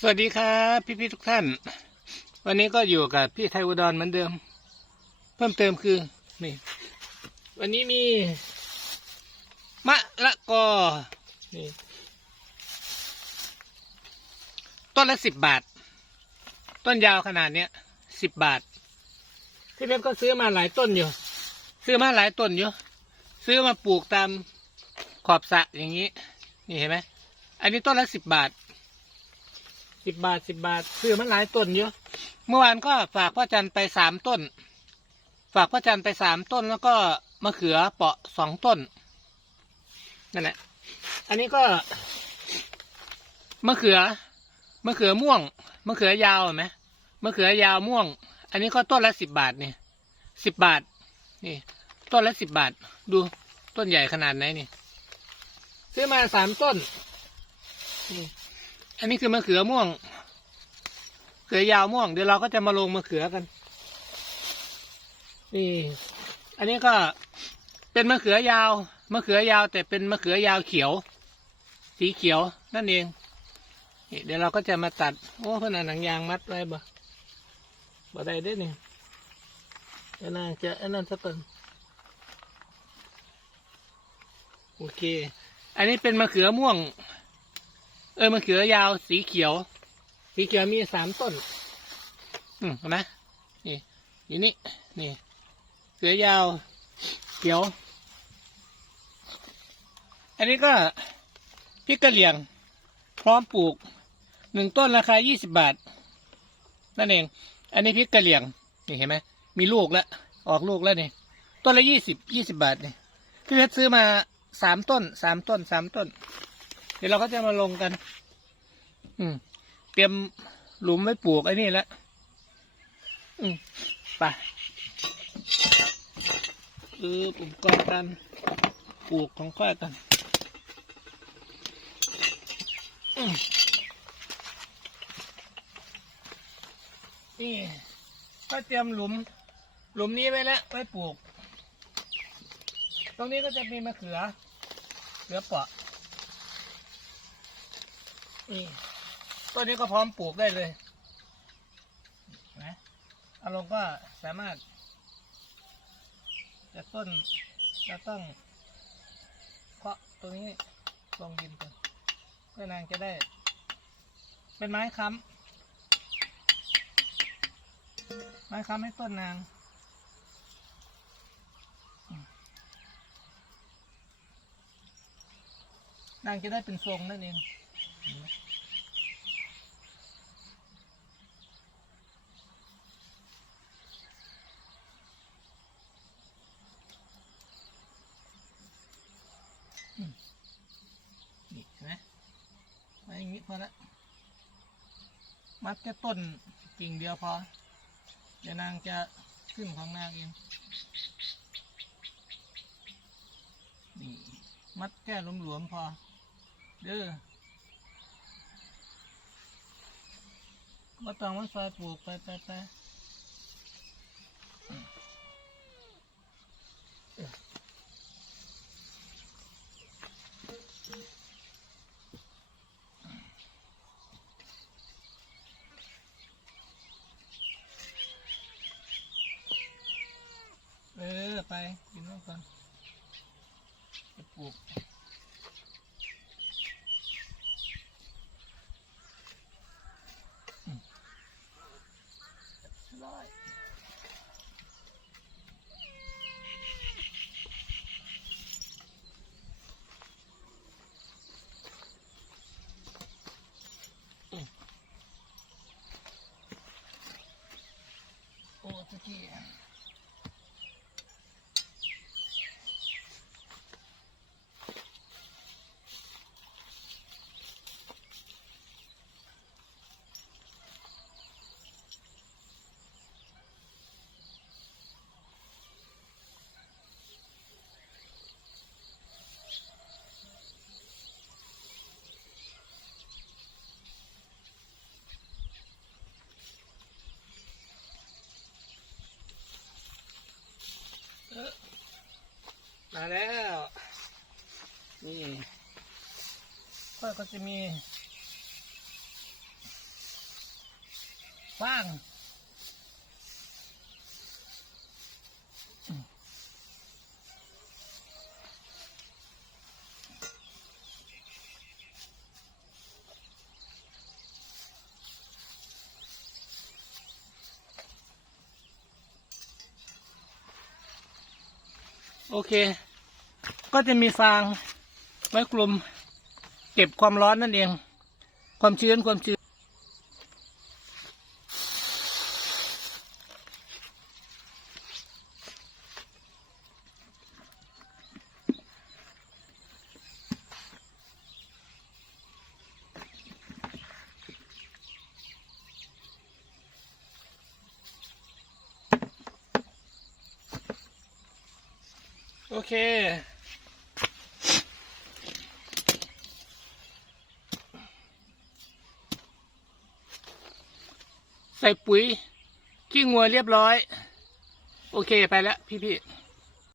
สวัสดีครับพี่พี่ทุกท่าน วันนี้ก็อยู่กับพี่ไทยอุดรเหมือนเดิม เพิ่มเติมคือนี่วันนี้มีมะละกอนี่ต้นละสิบบาท ต้นยาวขนาดเนี้ยสิบบาทพี่เล็บก็ซื้อมาหลายต้นอยู่ ซื้อมาหลายต้นอยู่ ซื้อมาปลูกตามขอบสระอย่างนี้ นี่เห็นไหมอันนี้ต้นละสิบบาท สิบบาทสิบบาทซื้อมันหลายต้นเยอะเมื่อวานก็ฝากพ่อจันไปสามต้น ฝากพ่อจันไปสามต้นแล้วก็มะเขือเปาะสองต้นนั่นแหละอันนี้ก็มะเขือมะเขือม่วงมะเขือยาวเห็นไหมมะเขือยาวม่วง อันนี้ก็ต้นละสิบบาทนี่สิบบาท นี่ ต้นละสิบบาท ดูต้นใหญ่ขนาดไหนนี่ ซื้อมาสามต้นนี่ อันนี้คือมะเขือม่วงเขือยาวม่วงเดี๋ยวเราก็จะมาลงมะเขือกัน นี่ อันนี้ก็เป็นมะเขือยาวมะเขือยาว แต่เป็นมะเขือยาวเขียว สีเขียวนั่นเองเดี๋ยวเราก็จะมาตัด โอ้เพื่อนหนังยางมัดไว้บ่บ่ได้เด้นี่เดี๋ยวน่าจะอันนั้นสักก่อนโอเค อันนี้เป็นมะเขือม่วง เออมะเขือยาวสีเขียว สีเขียวมีสามต้น อืมเห็นไหมนี่อยู่นี่นี่เขือยาว เขียว อันนี้ก็พริกกะเหรี่ยง พร้อมปลูกหนึ่งต้นราคายี่สิบบาท นั่นเอง อันนี้พริกกะเหรี่ยง นี่เห็นไหมมีลูกแล้วออกลูกแล้วนี่ต้นละยี่สิบยี่สิบบาทนี่พี่เพชรซื้อมาสามต้นสามต้นสามต้น เดี๋ยวเราก็จะมาลงกัน อืม เตรียมหลุมไว้ปลูกไอ้นี่แล้วอืมไปคืออุปกรณ์การปลูกของข้ากันนี่ก็เตรียมหลุม หลุมนี้ไว้แล้วไว้ปลูก ตรงนี้ก็จะมีมะเขือเขือเปาะ นี่ต้นนี้ก็พร้อมปลูกได้เลยนะอารมณ์ก็สามารถจะต้นจะต้องเคาะตรงนี้ลงดินก่อนเพื่อนางจะได้ เป็นไม้ค้ำไม้ค้ำให้ต้นนางนางจะได้เป็นทรงนั่นเอง นี่เห็นไหมมาอย่างนี้พอละมัดแค่ต้นกิ่งเดียวพอ เดี๋ยวนางจะขึ้นของนางเอง นี่ มัดแค่หลวมๆพอ เด้อ มาต้องมันซอยปลูกไปไปไปเออ ไปกินน้ำก่อนจะปลูก ร้ แล้ว นี่ก็ก็จะมีฟางโอเค ก็จะมีฟางไว้กลุ่มเก็บความร้อนนั่นเอง ความชื้นความชื้น โอเค ใส่ปุ๋ยขี้งัวเรียบร้อย โอเคไปแล้วพี่พี่